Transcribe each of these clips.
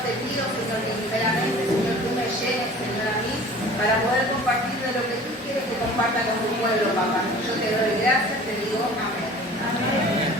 te pido, Señor, que primeramente, Señor, tú me llenes, Señor, a mí, para poder compartir de lo que tú quieres que comparta con tu pueblo, papá. Yo te doy gracias, te digo amén. Amén.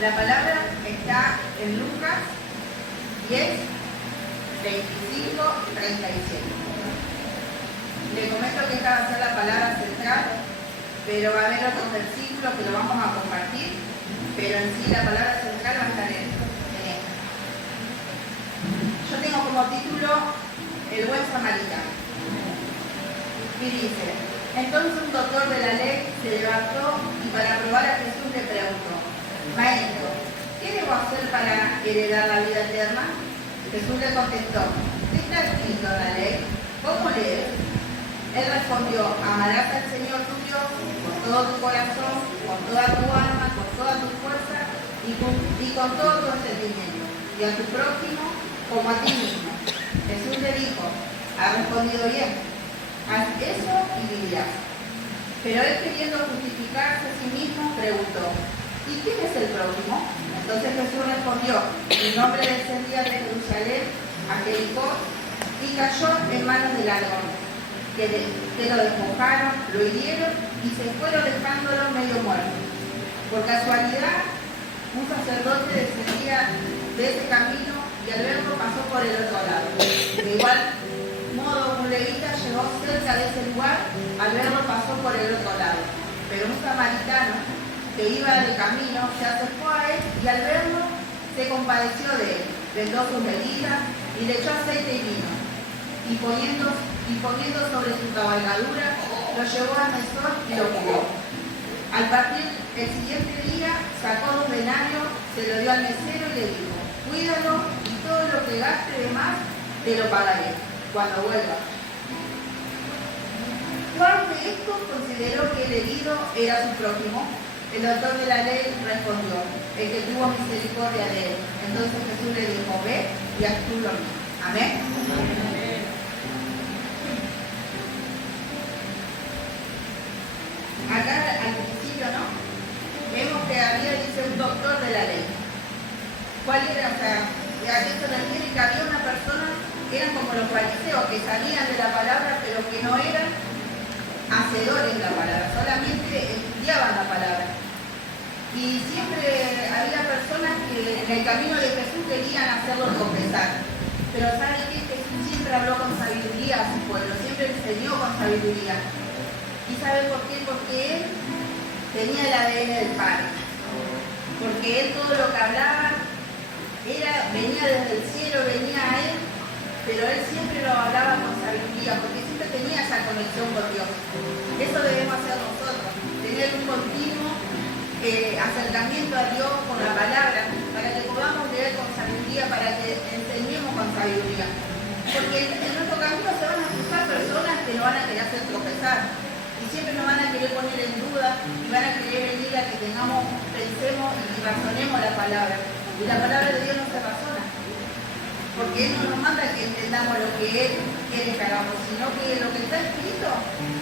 La palabra está en Lucas 10, 25 y 37. Le comento que esta va a ser la palabra central, pero va a haber otros versículos que lo vamos a compartir, pero en sí la palabra central va a estar en esta. Yo tengo como título El buen samaritano. Y dice, entonces un doctor de la ley se levantó y para probar a Jesús le preguntó, Maestro, ¿qué debo hacer para heredar la vida eterna? Jesús le contestó, ¿qué está escrito en la ley? ¿Cómo lees? Él respondió, amarás al Señor tu Dios con todo tu corazón, con toda tu alma, con toda tu fuerza y con todo tu entendimiento, y a tu prójimo como a ti mismo. Jesús le dijo, has respondido bien, haz eso y vivirás. Pero él, queriendo justificarse a sí mismo, preguntó, ¿y quién es el prójimo? Entonces Jesús respondió, el hombre descendía de Jerusalén a Jericó y cayó en manos de ladrones, que lo despojaron, lo hirieron y se fueron dejándolo medio muerto. Por casualidad, un sacerdote descendía de ese camino y al verlo pasó por el otro lado. De igual modo, un levita llegó cerca de ese lugar, al verlo pasó por el otro lado. Pero un samaritano que iba de camino se acercó a él y al verlo se compadeció de él, vendó sus heridas y le echó aceite y vino, y poniendo sobre su cabalgadura lo llevó al mesón y lo curó. Al partir el siguiente día sacó 2 denarios, se lo dio al mesero y le dijo, cuídalo y todo lo que gaste de más te lo pagaré cuando vuelva. ¿Cuál de estos consideró que el herido era su prójimo? El doctor de la ley respondió, el que tuvo misericordia de él. Entonces Jesús le dijo, ve y haz tú lo mismo. Amén. Amén. Acá al principio, ¿no? Vemos que había, dice, un doctor de la ley. ¿Cuál era? O sea, ¿a qué se refiere? Que había una persona que eran como los fariseos, que sabían de la palabra, pero que no eran hacedores de la palabra, solamente estudiaban la palabra. Y siempre había personas que en el camino de Jesús querían hacerlo confesar. Pero ¿sabe qué? Jesús siempre habló con sabiduría a su pueblo, siempre enseñó con sabiduría. ¿Y sabe por qué? Porque él tenía el ADN del Padre. Porque él todo lo que hablaba venía desde el cielo, venía a él, pero él siempre lo hablaba con sabiduría, porque siempre tenía esa conexión con Dios. Eso debemos hacer nosotros, tener un continuo acercamiento a Dios con la palabra, para que podamos leer con sabiduría, para que enseñemos con sabiduría. Porque en nuestro camino se van a cruzar personas que nos van a querer hacer tropezar, y siempre nos van a querer poner en duda, y van a querer venir a que pensemos y razonemos la palabra. Y la palabra de Dios no se razona, porque Él no nos manda que entendamos lo que Él quiere que hagamos, sino que lo que está escrito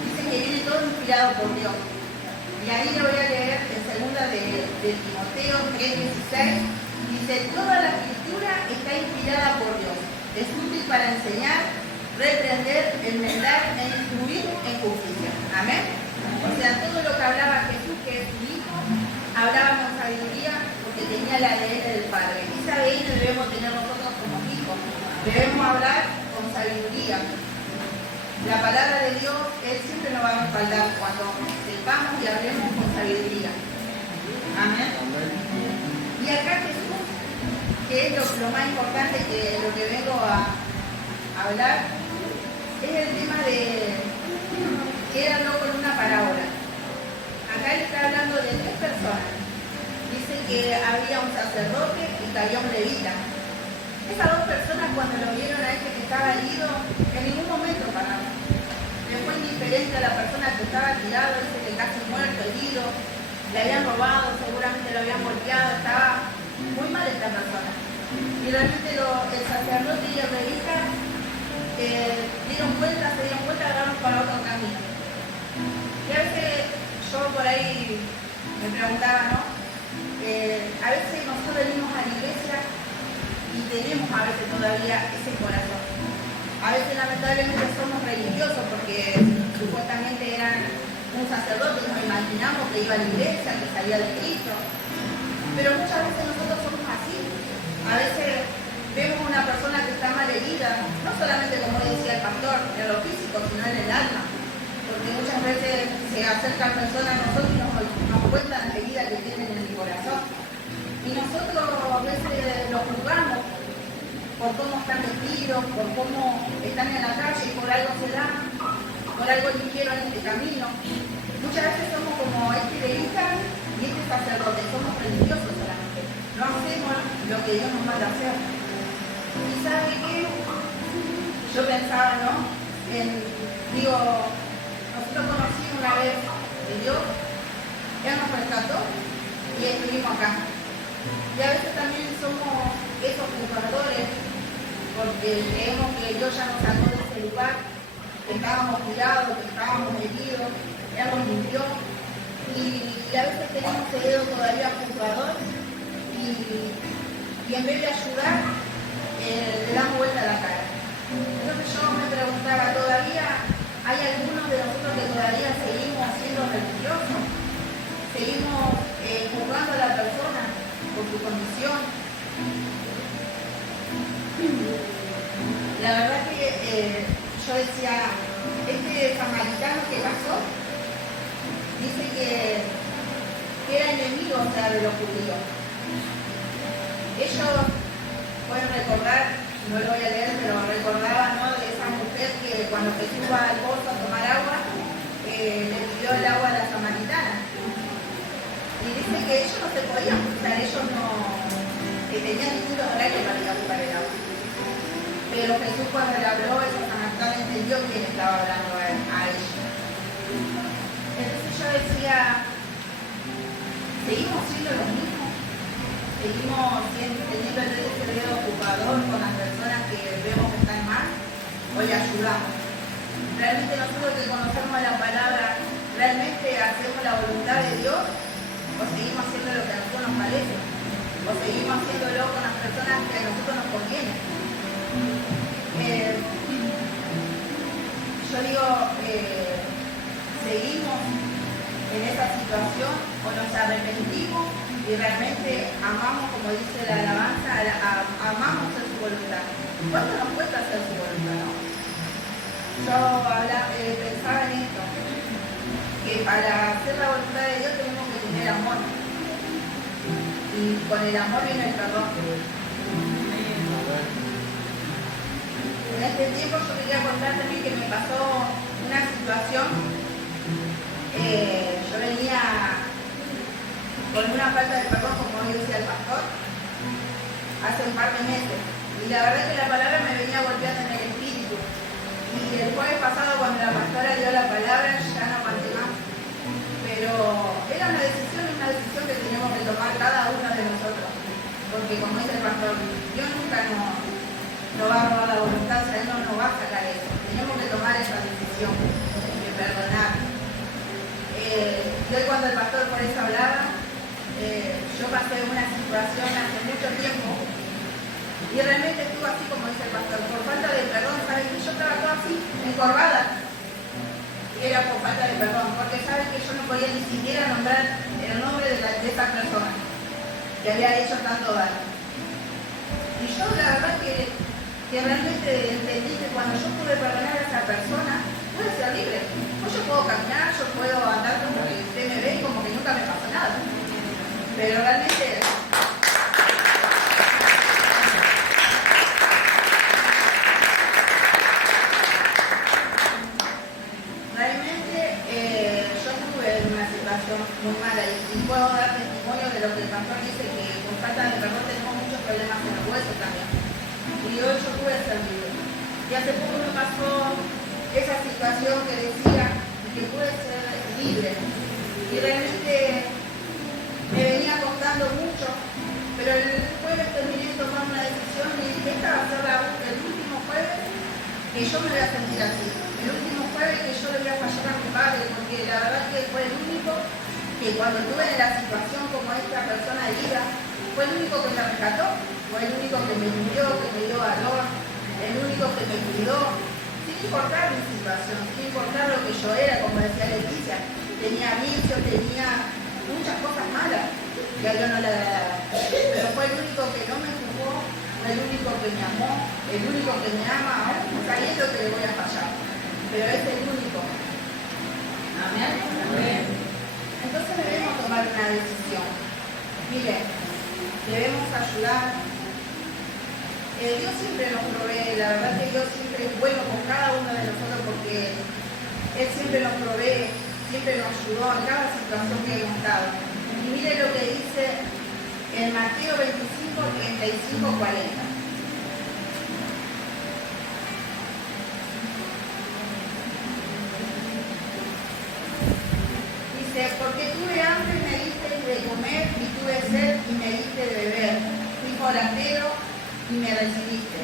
dice que viene todo inspirado por Dios. Y ahí lo voy a leer en segunda de Timoteo 3:16. Dice, toda la escritura está inspirada por Dios. Es útil para enseñar, reprender, enmendar e instruir en justicia. Amén. O sea, todo lo que hablaba Jesús, que es su Hijo, hablaba con sabiduría porque tenía el ADN del Padre. Y ese ADN debemos tener nosotros como hijos. Debemos hablar con sabiduría. La palabra de Dios, Él siempre nos va a respaldar cuando sepamos y hablemos con sabiduría. Amén. Y acá Jesús, que es lo más importante que lo que vengo a hablar, es el tema de que Él habló con una parábola. Acá Él está hablando de 3 personas. Dice que había un sacerdote y que había un levita. Esas 2 personas, cuando lo vieron a ese que estaba herido, en ningún momento pararon. Le fue indiferente a la persona que estaba tirado, ese que casi muerto, herido, le habían robado, seguramente lo habían golpeado, estaba muy mal esta persona. Y realmente el sacerdote y el levita se dieron cuenta, agarraron para otro camino. Y a veces yo por ahí me preguntaba, ¿no? A veces nosotros venimos a la iglesia y tenemos a veces todavía ese corazón. A veces lamentablemente somos religiosos porque supuestamente eran un sacerdote, nos imaginamos que iba a la iglesia, que salía de Cristo. Pero muchas veces nosotros somos así. A veces vemos una persona que está mal herida, no solamente como decía el pastor, en lo físico, sino en el alma. Porque muchas veces se acercan personas a nosotros y nos cuentan las heridas que tienen en el corazón. Y nosotros a veces los juzgamos por cómo están vestidos, por cómo están en la calle, y por algo se dan, por algo eligieron este camino. Muchas veces somos como este levita y este sacerdote, somos religiosos solamente. No hacemos lo que Dios nos manda a hacer. ¿Y sabe qué? Yo pensaba, ¿no? Nosotros conocimos una vez de Dios, Él nos rescató y estuvimos acá. Y a veces también somos esos juzgadores, porque creemos que Dios ya nos sacó de ese lugar, que estábamos tirados, que estábamos heridos, Él nos limpió. Y a veces tenemos ese dedo todavía juzgador y en vez de ayudar, le damos vuelta a la cara. Entonces yo me preguntaba, ¿todavía hay algunos de nosotros que todavía seguimos siendo religiosos? Seguimos juzgando a la persona por su condición. La verdad que yo decía, este samaritano que pasó, dice que era enemigo, o sea, de los judíos. Ellos pueden recordar, no lo voy a leer, pero recordaban, ¿no?, de esa mujer que cuando Jesús va al pozo a tomar agua, le pidió el agua a la samaritana. Y dice que ellos no se podían buscar, ellos no tenían distintos horarios para ir a buscar el agua. Pero Jesús, cuando le habló, esa samaritana entendió quién estaba hablando a ellos. Entonces yo decía, ¿seguimos siendo los mismos? ¿Seguimos teniendo ese dedo ocupador con las personas que vemos que están mal? ¿O le ayudamos? ¿Realmente nosotros que conocemos la palabra, realmente hacemos la voluntad de Dios? ¿O seguimos haciendo lo que a nosotros nos parece? ¿O seguimos haciéndolo con las personas que a nosotros nos convienen? Yo digo, ¿seguimos en esa situación o nos arrepentimos y realmente amamos, como dice la alabanza, amamos hacer su voluntad? ¿Cuánto nos cuesta hacer su voluntad, no? Yo pensaba en esto, que para hacer la voluntad de Dios tenemos que tener amor, y con el amor viene el perdón. En este tiempo yo quería contar también que me pasó una situación. Yo venía con una falta de perdón, como hoy decía el pastor, hace un par de meses. Y la verdad es que la palabra me venía golpeando en el espíritu. Y el jueves pasado, cuando la pastora dio la palabra, ya no aguanté más. Pero era una decisión que tenemos que tomar cada uno de nosotros. Porque como dice el pastor, Dios nunca no va a robar la voluntad, o sea, Él no nos va a sacar eso. Tenemos que tomar esa decisión de perdonar. Y hoy cuando el pastor por eso hablaba, yo pasé una situación hace mucho tiempo y realmente estuve así como dice el pastor, por falta de perdón. ¿Sabes que yo estaba toda así, encorvada? Y era por falta de perdón, porque sabes que yo no podía ni siquiera nombrar el nombre de esa persona que había hecho tanto daño. Y yo la verdad que realmente entendí que cuando yo pude perdonar a esa persona, pude ser libre. Pues yo puedo caminar, yo puedo andar como que usted me ve y como que nunca me pasó nada. Pero realmente yo estuve en una situación muy mala y puedo dar testimonio de lo que el pastor dice, que con falta de perdón tenemos muchos problemas en los huesos también. Y hoy yo pude ser libre. Y hace poco me pasó esa situación que decía que pude ser libre. Y realmente me venía costando mucho, Pero el jueves terminé de tomar una decisión y dije, esta va a ser el último jueves que yo me voy a sentir así. El último jueves que yo le voy a fallar a mi padre, porque la verdad que fue el único que cuando estuve en la situación como esta persona herida, fue el único que me rescató, fue el único que me cuidó, que me dio valor, el único que me cuidó, sin importar mi situación, sin importar lo que yo era, como decía Leticia, tenía vicios, tenía muchas cosas malas que a Dios no le agradaba, pero fue el único que no me juzgó, fue el único que me amó, el único que me ama, aún sabiendo que le voy a fallar, pero es el único. Amén. Amén. Entonces debemos tomar una decisión. Miren, debemos ayudar. Dios siempre nos provee, la verdad que Dios siempre es bueno con cada uno de nosotros porque Él siempre nos provee, siempre nos ayudó en cada situación que hemos estado. Y mire lo que dice en Mateo 25, 35, 40. Dice, porque tuve hambre y me diste de comer, y tuve sed y me diste de beber. Fui forastero y me recibiste.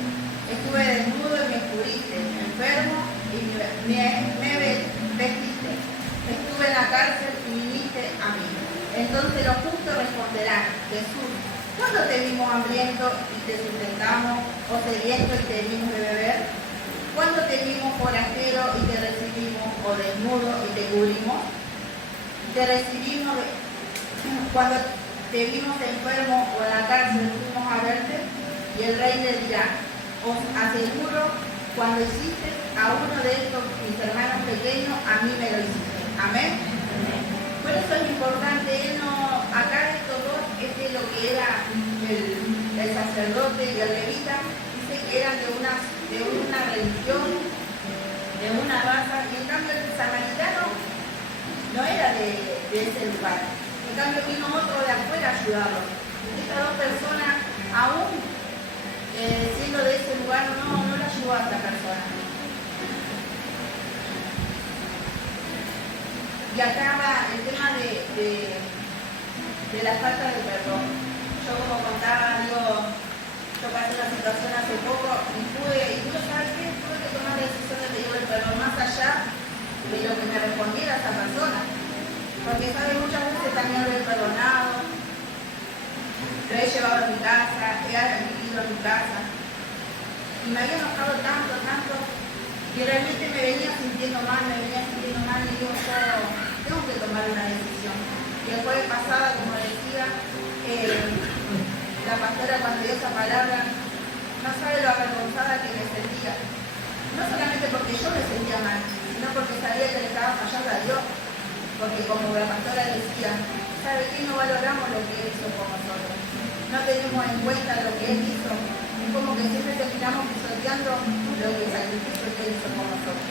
Estuve desnudo y me cubriste, enfermo y me vestiste. Estuve en la cárcel y viniste a mí. Entonces los justos responderán, Jesús, ¿cuándo te vimos hambriento y te sustentamos, o sediento y te dimos de beber? ¿Cuándo te vimos forastero y te recibimos, o desnudo y te cubrimos? Te recibimos cuando te vimos enfermo o en la cárcel fuimos a verte. Y el rey le dirá, os aseguro, cuando hiciste a uno de estos mis hermanos pequeños, a mí me lo hiciste. Amén. Amén. Por eso es importante, acá estos dos, lo que era el sacerdote y el levita, dice que eran de una religión, de una raza, y en cambio el samaritano no era de ese lugar. En cambio vino otro de afuera a ayudarlo. Estas dos personas, aún siendo de ese lugar, no le ayudó a esta persona. Y acá va el tema de la falta de perdón. Yo como contaba, yo pasé una situación hace poco y pude, ¿sabes qué? Tuve que tomar la decisión de pedir el perdón más allá de lo que me respondiera esa persona. Porque, ¿sabes? Muchas veces también lo he perdonado, lo he llevado a mi casa, he vivido en mi casa. Y me había enojado tanto, que realmente me venía sintiendo mal, y digo, yo tengo que tomar una decisión. Y el jueves pasado, como decía, la pastora cuando dio esa palabra, no sabe lo avergonzada que me sentía. No solamente porque yo me sentía mal, sino porque sabía que le estaba fallando a Dios. Porque como la pastora decía, ¿sabe qué? No valoramos lo que Él hizo por nosotros. No tenemos en cuenta lo que Él hizo. Es como que siempre terminamos pisoteando lo que el sacrificio que Él hizo por nosotros.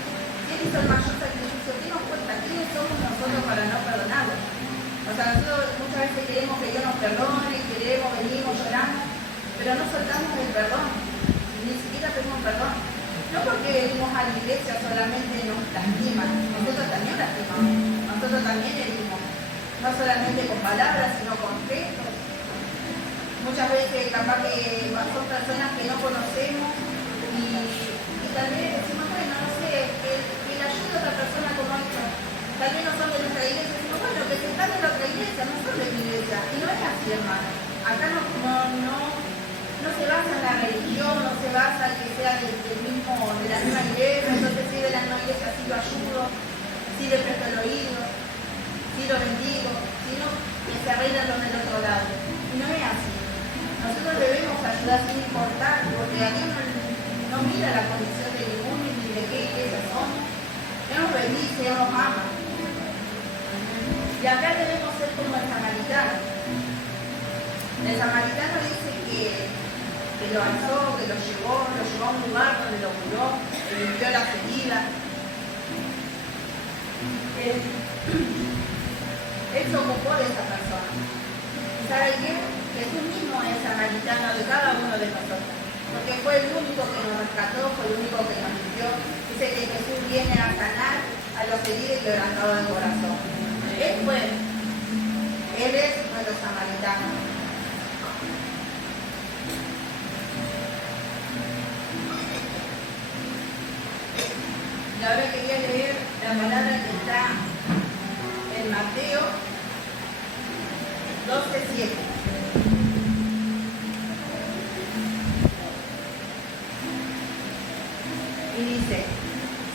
Si Él hizo el mayor sacrificio, ¿qué nos cuesta? ¿Quiénes somos nosotros para no perdonarlo? O sea, nosotros muchas veces queremos que Dios nos perdone, venimos, lloramos, pero no soltamos el perdón. Ni siquiera pedimos perdón. No porque venimos a la iglesia solamente nos lastiman, nosotros también lastimamos, nosotros también herimos, no solamente con palabras, sino con gestos. Muchas veces capaz que son personas que no conocemos y tal vez decimos, bueno, no sé, que le ayude a otra persona como esta. Tal vez no son de nuestra iglesia, sino bueno, que se están en otra iglesia, no son de mi iglesia. Y no es así, hermano. Acá no se basa en la religión, no se basa en que sea de la misma iglesia, entonces si de la misma iglesia sí lo ayudo, sí le presto el oído, sí lo bendigo, sino que se arreglan los del otro lado. Y no es así. Nosotros debemos ayudar sin importar, porque a Dios no mira la condición de ninguno ni de qué iglesia somos. Él nos bendice, Él nos ama. Y acá debemos ser como el samaritano. El samaritano dice que lo alzó, que lo llevó a un lugar donde lo curó, le limpió las heridas. Él se ocupó de esa persona. ¿Y sabe qué? Jesús mismo es samaritano de cada uno de nosotros. Porque fue el único que nos rescató, fue el único que nos limpió. Dice que Jesús viene a sanar a los heridos y quebrantados del corazón. Él es nuestro samaritano. ahora quería leer la palabra que está en Mateo 12:7. Y dice,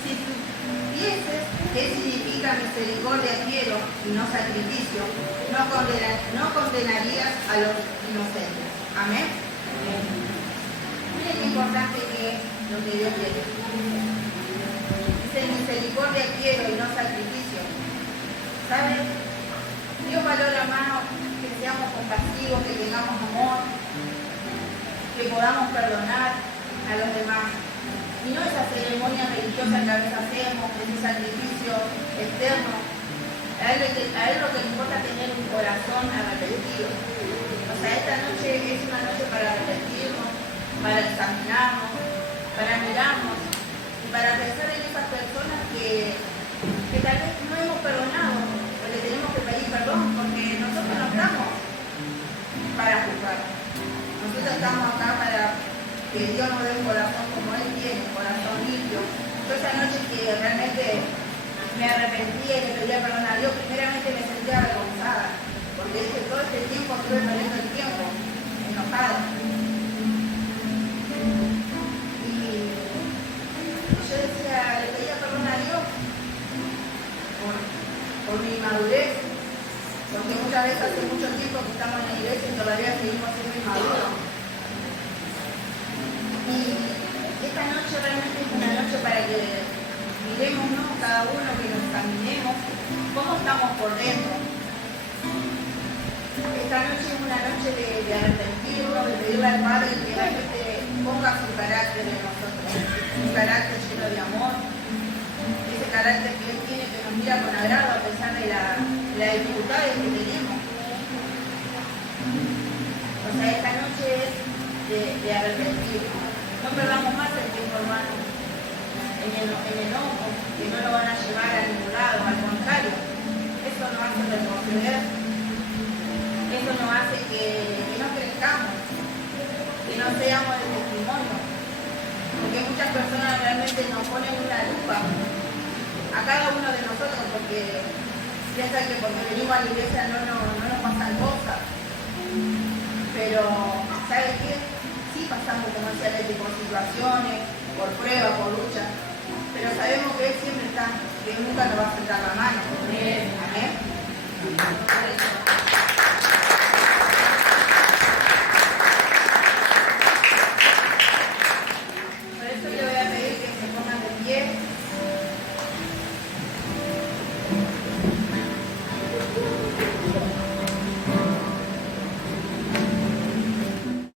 si supieses qué significa misericordia quiero y no sacrificio, no condenarías a los inocentes. Amén. Miren qué importante que es lo que Dios quiere. Dice, misericordia quiero y no sacrificio. ¿Saben? Dios valora más que seamos compasivos, que tengamos amor, que podamos perdonar a los demás. Y no esa ceremonia religiosa que a veces hacemos, ese sacrificio externo. A él lo que le importa es tener un corazón arrepentido. O sea, esta noche es una noche para arrepentirnos, para examinarnos, para mirarnos y para pensar en esas personas que tal vez no hemos perdonado, o le tenemos que pedir perdón, porque nosotros no estamos para juzgar. Nosotros estamos acá para que Dios nos dé un corazón como Él tiene, un corazón limpio. Yo esa noche que realmente me arrepentí y le pedía perdón a Dios, primeramente me sentía avergonzada, porque dije, todo este tiempo estuve perdiendo el tiempo, enojada. Y yo decía, le pedía perdón a Dios por mi inmadurez, porque muchas veces hace mucho tiempo que estamos en la iglesia y todavía seguimos siendo inmaduros. Y esta noche realmente es una noche para que miremos, ¿no? Cada uno, que nos examinemos cómo estamos por dentro. Esta noche es una noche de arrepentirnos, de pedirle al Padre que realmente ponga su carácter en nosotros, un carácter lleno de amor, ese carácter que Él tiene, que nos mira con agrado a pesar de las dificultades que tenemos. O sea, esta noche es de arrepentirnos. No perdamos más el tiempo, hermano, en el enojo, que no lo van a llevar a ningún lado, al contrario. Eso nos hace retroceder, eso nos hace que no crezcamos, que no seamos el testimonio. Porque muchas personas realmente nos ponen una lupa a cada uno de nosotros, porque piensan que porque venimos a la iglesia no nos pasan cosas. Pero, ¿sabe qué? Sí pasamos, como decía Leti, por situaciones, por pruebas, por luchas, pero sabemos que Él siempre está, que nunca nos va a sentar la mano. Amén.